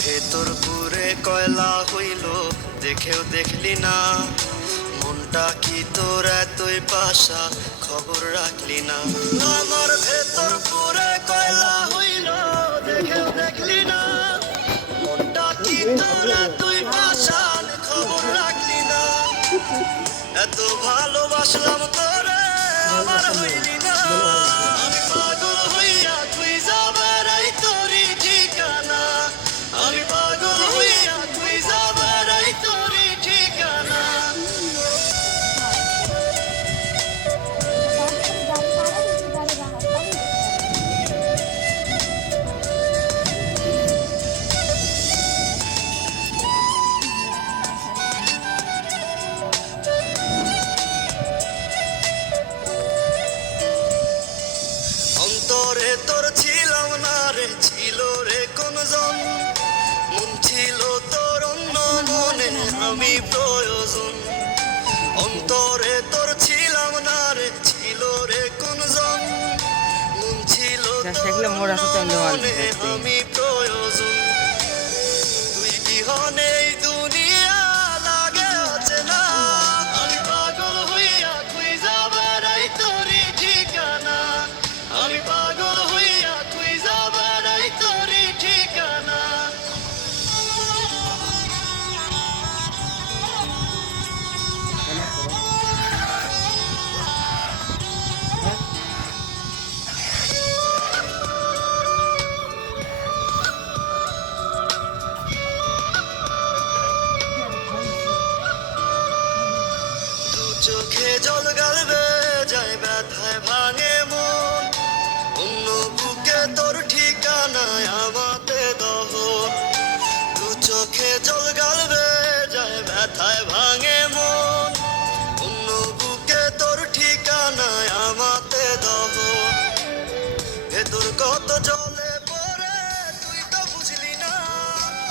ভেতর পুরে কয়লা হইল, দেখেও দেখলি না। মনটা কি তোর এতই পাশা, খবর রাখলি না। আমার ভেতর পুরে কয়লা হইল, দেখেও দেখলি না। মনটা কি তোর এতই পাশা, খবর রাখলি না। এত ভালোবাসলাম তোরে, আমার হইলি না। আমি পাগল হইয়া তুই যাবার আই তোরই ঠিকানা। আমি পাগল হইয়া তুই যাবার আই তোরই ঠিকানা। অন্তরে তোর ছিলাম না রে, ছিল রে কোন জন। মন ছিল তোর অন্য মনে, আমি প্রয়োজন। অন্তরে তোর ছিলাম না রে, ছিল রে কোন জন। মন ছিল তোর অন্য মনে, আমি প্রয়োজন। তুই বিহনে এই দুনিয়া লাগে অচেনা। আমি পাগল হইয়া তুই যাবার আই তোরই ঠিকানা। আমি পাগল হইয়া তুই যাবার আই তোরই ঠিকানা। দু চোখে জল গালবে যায়, ব্যথায় ভাঙে মন। অন্য বুকে তোর ঠিকানায় আমাতে দহন। দু চোখে জল গালবে যায়, ব্যথায় ভাঙে মন। অন্য বুকে তোর ঠিকানায় আমাতে দহন। ভেতর কত জলে পড়ে তুই তো বুঝলি না।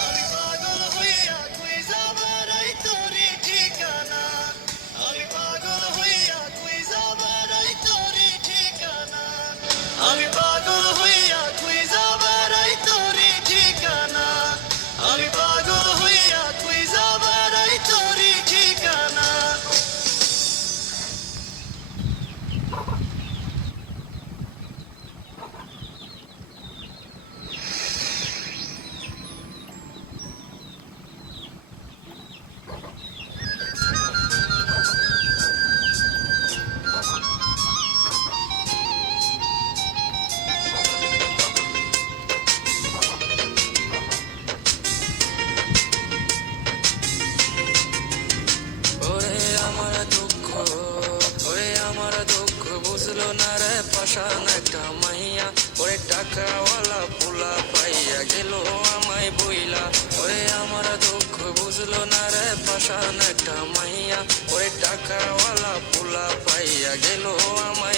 আমি পাগল হইয়া তুই যাবার আই তোরই ঠিকানা। আমি পাগল হইয়া তুই যাবার আই তোরই ঠিকানা। আমি পাগল হইয়া তুই যাবার আই তোরই ঠিকানা। আমি পাগল হইয়া তুই যাবার আই তোরই ঠিকানা। ওরে আমার দুঃখ, ওরে আমার দুঃখ বুঝলো না রে পাষাণ একটা মাইয়া। ওরে টাকাওয়ালা পোলা পাইয়া গেল আমায় বইলা। ওরে আমার দুঃখ বুঝলো না রে পাষাণ একটা মাইয়া। ওরে টাকাওয়ালা পোলা পাইয়া গেল আমায়